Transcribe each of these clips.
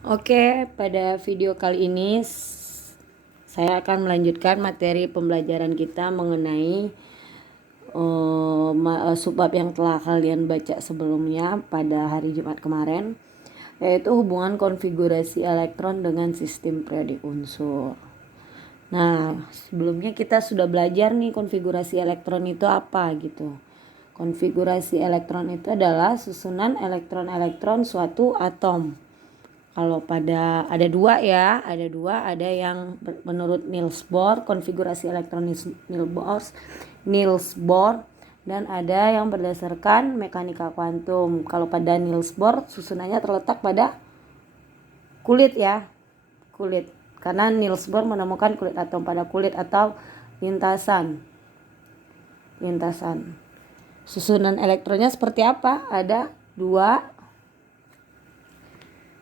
Oke, pada video kali ini saya akan melanjutkan materi pembelajaran kita mengenai subbab yang telah kalian baca sebelumnya pada hari Jumat kemarin, yaitu hubungan konfigurasi elektron dengan sistem periodik unsur. Nah, sebelumnya kita sudah belajar nih konfigurasi elektron itu apa gitu. Konfigurasi elektron itu adalah susunan elektron-elektron suatu atom. Kalau ada dua, ada yang menurut Niels Bohr, konfigurasi elektron Niels Bohr, dan ada yang berdasarkan mekanika kuantum. Kalau pada Niels Bohr, susunannya terletak pada kulit ya, kulit. Karena Niels Bohr menemukan kulit atom pada kulit atau lintasan. Susunan elektronnya seperti apa? Ada dua.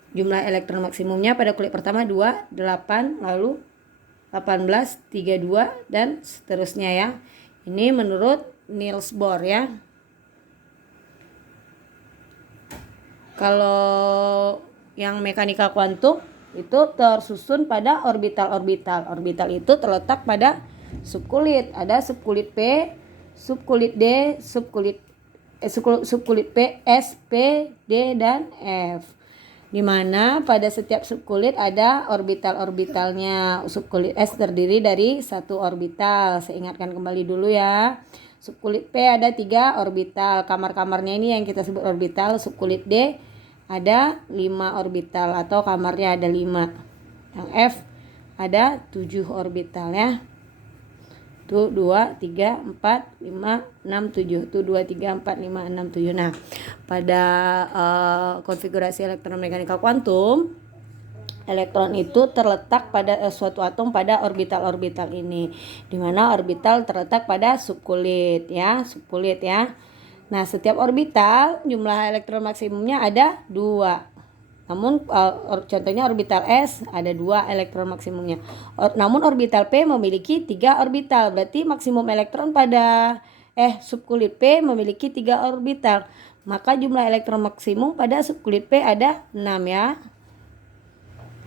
Jumlah elektron maksimumnya pada kulit pertama 2, 8, lalu 18, 32, dan seterusnya ya. Ini menurut Niels Bohr ya. Kalau yang mekanika kuantum itu tersusun pada orbital-orbital. Orbital itu terletak pada subkulit. Ada subkulit P, subkulit D, subkulit P, S, P, D, dan F. Di mana pada setiap subkulit ada orbital-orbitalnya. Subkulit S terdiri dari satu orbital. Saya ingatkan kembali dulu ya. Subkulit P ada 3 orbital. Kamar-kamarnya ini yang kita sebut orbital. Subkulit D ada 5 orbital atau kamarnya ada 5. Yang F ada 7 orbital ya. Tuh 2, 3, 4, 5, 6, 7. Tuh 2, 3, 4, 5, 6, 7. Nah, pada konfigurasi elektromekanika kuantum, elektron itu terletak pada suatu atom pada orbital-orbital ini, di mana orbital terletak pada subkulit ya. Nah, setiap orbital jumlah elektron maksimumnya ada 2. Namun contohnya orbital S ada 2 elektron maksimumnya. Namun orbital P memiliki 3 orbital. Berarti maksimum elektron pada subkulit P memiliki 3 orbital. Maka jumlah elektron maksimum pada subkulit P ada 6 ya.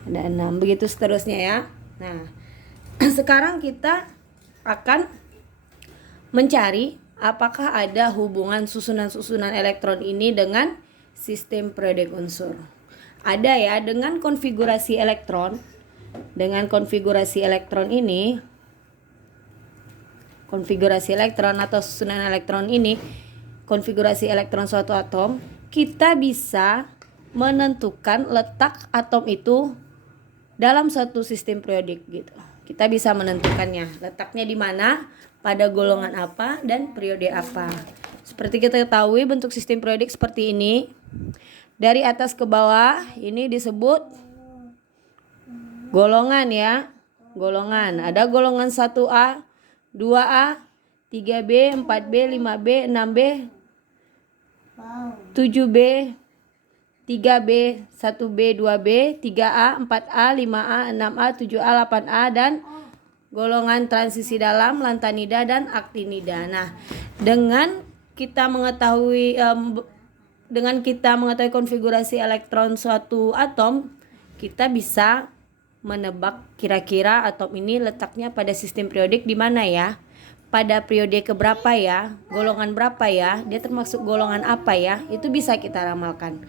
Ada 6. Begitu seterusnya ya. Nah, sekarang kita akan mencari apakah ada hubungan susunan-susunan elektron ini dengan sistem periodik unsur. Ada ya, dengan konfigurasi elektron. Dengan konfigurasi elektron ini, konfigurasi elektron atau susunan elektron ini, konfigurasi elektron suatu atom, kita bisa menentukan letak atom itu dalam suatu sistem periodik gitu. Kita bisa menentukannya, letaknya di mana, pada golongan apa, dan periode apa. Seperti kita ketahui bentuk sistem periodik seperti ini. Dari atas ke bawah ini disebut golongan ya. Golongan. Ada golongan 1A, 2A, 3B, 4B, 5B, 6B, 7B, 3B, 1B, 2B, 3A, 4A, 5A, 6A, 7A, 8A, dan golongan transisi dalam, lantanida, dan aktinida. Nah, dengan kita mengetahui konfigurasi elektron suatu atom, kita bisa menebak kira-kira atom ini letaknya pada sistem periodik di mana ya? Pada periode keberapa ya? Golongan berapa ya? Dia termasuk golongan apa ya? Itu bisa kita ramalkan.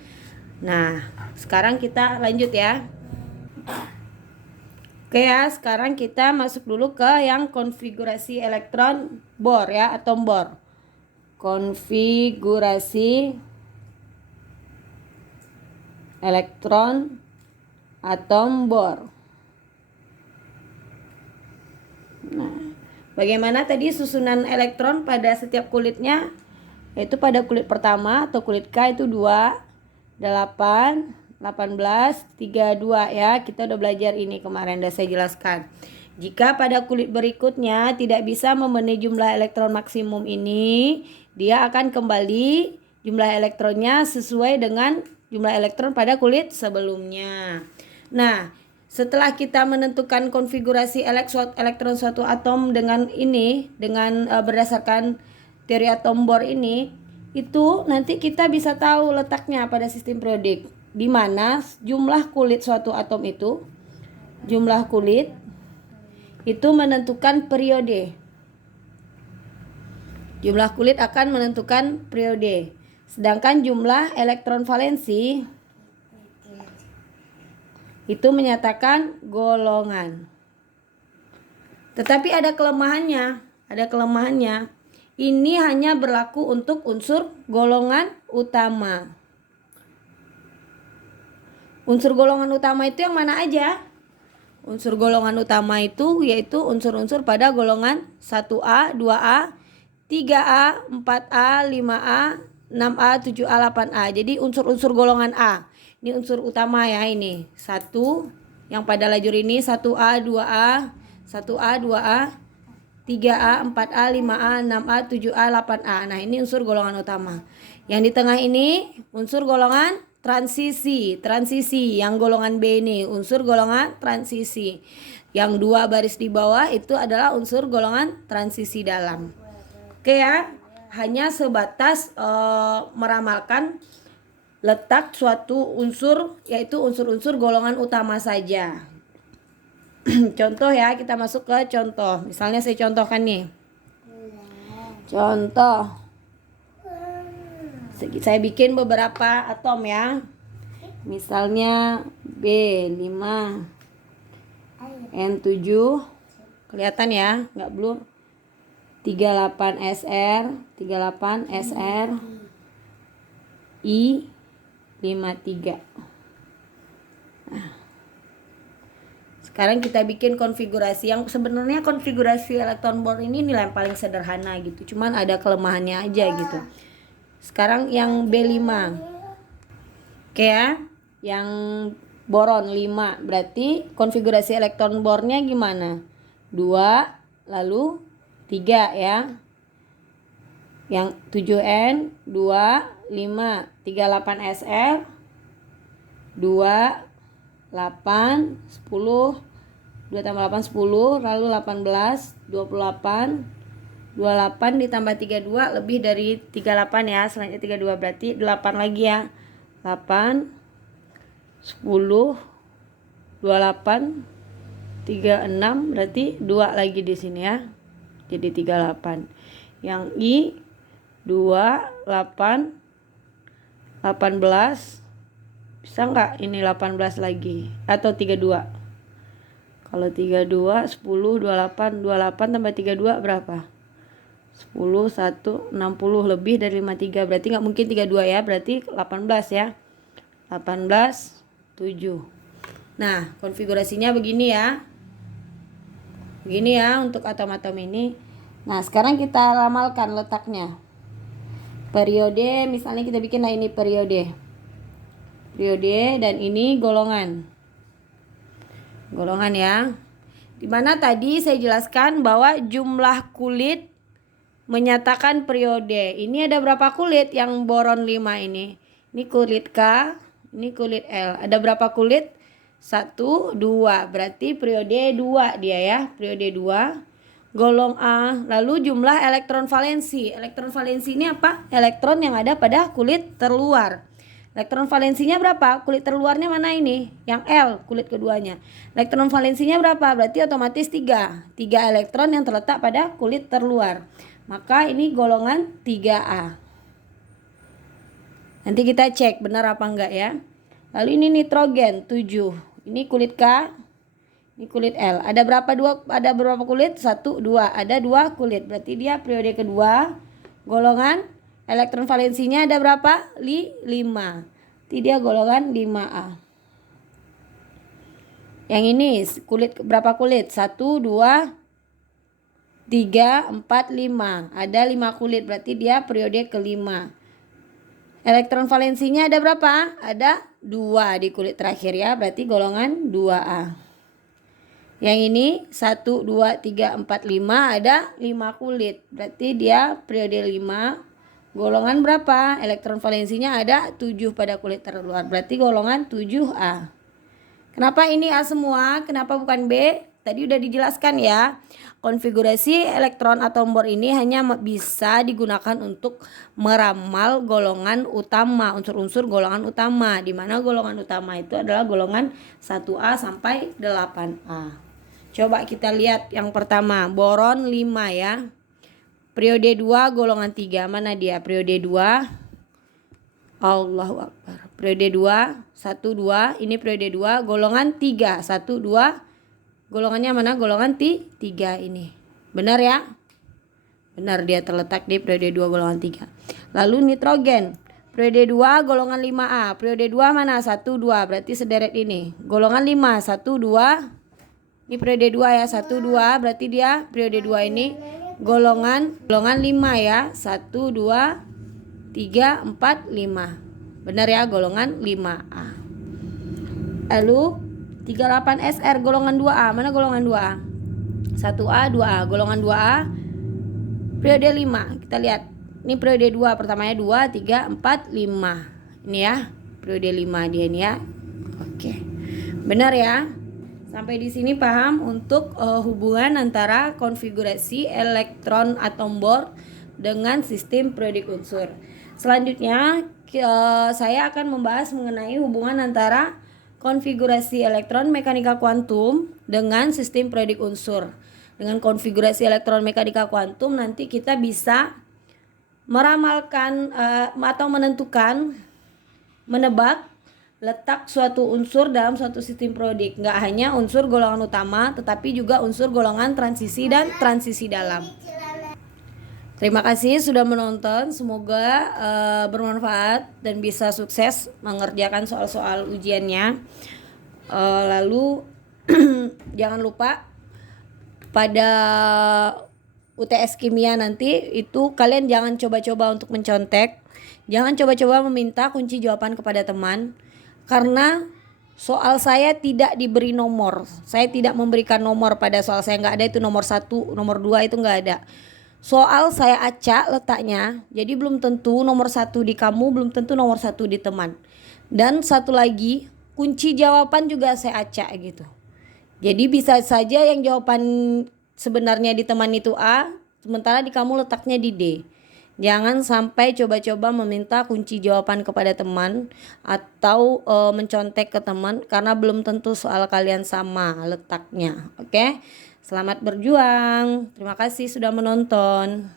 Nah, sekarang kita lanjut ya. Oke ya, sekarang kita masuk dulu ke yang konfigurasi elektron Bohr ya, atom Bohr. Konfigurasi elektron atom Bohr. Nah, bagaimana tadi susunan elektron pada setiap kulitnya? Yaitu pada kulit pertama atau kulit K itu 2, 8, 18, 32 ya. Kita udah belajar ini kemarin, udah saya jelaskan. Jika pada kulit berikutnya tidak bisa memenuhi jumlah elektron maksimum ini, dia akan kembali jumlah elektronnya sesuai dengan jumlah elektron pada kulit sebelumnya. Nah, setelah kita menentukan konfigurasi elektron suatu atom dengan berdasarkan teori atom Bohr ini, itu nanti kita bisa tahu letaknya pada sistem periodik. di mana jumlah kulit suatu atom itu, jumlah kulit itu menentukan periode. Jumlah kulit akan menentukan periode. Sedangkan jumlah elektron valensi itu menyatakan golongan. Tetapi ada kelemahannya, Ini hanya berlaku untuk unsur golongan utama. Unsur golongan utama itu yang mana aja? Unsur golongan utama itu yaitu unsur-unsur pada golongan 1A, 2A, 3A, 4A, 5A, 6A, 7A, 8A. Jadi unsur-unsur golongan A. Ini unsur utama ya ini. 1 yang pada lajur ini 1A, 2A, 1A, 2A, 3A, 4A, 5A, 6A, 7A, 8A. Nah, ini unsur golongan utama. Yang di tengah ini unsur golongan transisi. Yang golongan B ini unsur golongan transisi. Yang 2 baris di bawah itu adalah unsur golongan transisi dalam. Oke ya, hanya sebatas meramalkan letak suatu unsur, yaitu unsur-unsur golongan utama saja. Contoh ya, kita masuk ke contoh. Misalnya saya contohkan nih. Contoh. Saya bikin beberapa atom ya. Misalnya B5, N7. Kelihatan ya, nggak blur. 38SR, I53. Nah, sekarang kita bikin konfigurasi yang sebenarnya konfigurasi elektron board ini nilai paling sederhana gitu. Cuman ada kelemahannya aja gitu. Sekarang yang B5. Oke ya. Yang boron 5. Berarti konfigurasi elektron boardnya gimana? 2 lalu 3 ya. Yang 7N 2 5 38SL 2 8 10 2 tambah 8 10 lalu 18 28 28 ditambah 32 lebih dari 38 ya. Selanjutnya 32 berarti 8 lagi ya. 8 10 28 36 berarti 2 lagi di sini ya. Jadi 38. Yang I 2 8 18 bisa nggak ini 18 lagi atau 32? Kalau 32 10 28 tambah 32 berapa? 10 1 60 lebih dari 53 berarti nggak mungkin 32 ya, berarti 18 ya. 18 7. Nah, konfigurasinya begini ya. Begini ya untuk atom-atom ini. Nah, sekarang kita ramalkan letaknya. Periode, misalnya kita bikin ini periode. Dan ini golongan. Golongan ya. Dimana tadi saya jelaskan bahwa jumlah kulit menyatakan periode. Ini ada berapa kulit yang boron 5 ini? Ini kulit K, ini kulit L. Ada berapa kulit? 1, 2. Berarti periode 2 dia ya. Periode 2. Golong A. Lalu jumlah elektron valensi. Elektron valensi ini apa? Elektron yang ada pada kulit terluar. Elektron valensinya berapa? Kulit terluarnya mana ini? Yang L, kulit keduanya. Elektron valensinya berapa? Berarti otomatis 3. 3 elektron yang terletak pada kulit terluar. Maka ini golongan 3A. Nanti kita cek benar apa enggak ya. Lalu ini nitrogen 7. Ini kulit K, ini kulit L. Ada berapa kulit? 1, 2. Ada 2 kulit. Berarti dia periode kedua. Golongan elektron valensinya ada berapa? 5. Berarti dia golongan 5A. Yang ini kulit berapa kulit? 1, 2, 3, 4, 5. Ada 5 kulit. Berarti dia periode kelima. Elektron valensinya ada berapa? Ada 2 di kulit terakhir ya. Berarti golongan 2A. Yang ini 1, 2, 3, 4, 5 ada 5 kulit. Berarti dia periode 5. Golongan berapa? Elektron valensinya ada 7 pada kulit terluar. Berarti golongan 7A. Kenapa ini A semua? Kenapa bukan B? Tadi udah dijelaskan ya. konfigurasi elektron atom bor ini hanya bisa digunakan untuk meramal golongan utama, unsur-unsur golongan utama, di mana golongan utama itu adalah golongan 1A sampai 8A. Coba kita lihat yang pertama, boron 5 ya. Periode 2 golongan 3, mana dia? Periode 2. Allahu Akbar. Periode 2, 1 2, ini periode 2 golongan 3, 1 2. Golongannya mana? Golongan 3 ini. Benar ya? Benar, dia terletak di periode 2 golongan 3. Lalu nitrogen. Periode 2 golongan 5A. Periode 2 mana? 1 2, berarti sederet ini. Golongan 5, 1 2. Ini periode 2 ya, 1 2, berarti dia periode 2 ini golongan 5 ya. 1 2 3 4 5. Benar ya, golongan 5A. Lalu 38SR golongan 2A. Mana golongan 2A? 1A 2A. Golongan 2A periode 5. Kita lihat. Ini periode 2, pertamanya 2 3 4 5. Ini ya, periode 5 dia ini ya. Oke. Benar ya? Sampai di sini paham untuk hubungan antara konfigurasi elektron atom bor dengan sistem periodik unsur. Selanjutnya saya akan membahas mengenai hubungan antara konfigurasi elektron mekanika kuantum dengan sistem periodik unsur. Dengan konfigurasi elektron mekanika kuantum nanti kita bisa meramalkan atau menentukan, menebak letak suatu unsur dalam suatu sistem periodik. Nggak hanya unsur golongan utama, tetapi juga unsur golongan transisi dan transisi dalam. Terima kasih sudah menonton. Semoga bermanfaat dan bisa sukses mengerjakan soal-soal ujiannya. Lalu jangan lupa pada UTS kimia nanti itu kalian jangan coba-coba untuk mencontek. Jangan coba-coba meminta kunci jawaban kepada teman. Karena soal saya tidak diberi nomor. Saya tidak memberikan nomor pada soal saya, nggak ada itu nomor 1, nomor 2 itu nggak ada. Soal saya acak letaknya, jadi belum tentu nomor 1 di kamu, belum tentu nomor 1 di teman. Dan satu lagi, kunci jawaban juga saya acak gitu. Jadi bisa saja yang jawaban sebenarnya di teman itu A, sementara di kamu letaknya di D. Jangan sampai coba-coba meminta kunci jawaban kepada teman atau mencontek ke teman karena belum tentu soal kalian sama letaknya. Oke? Selamat berjuang. Terima kasih sudah menonton.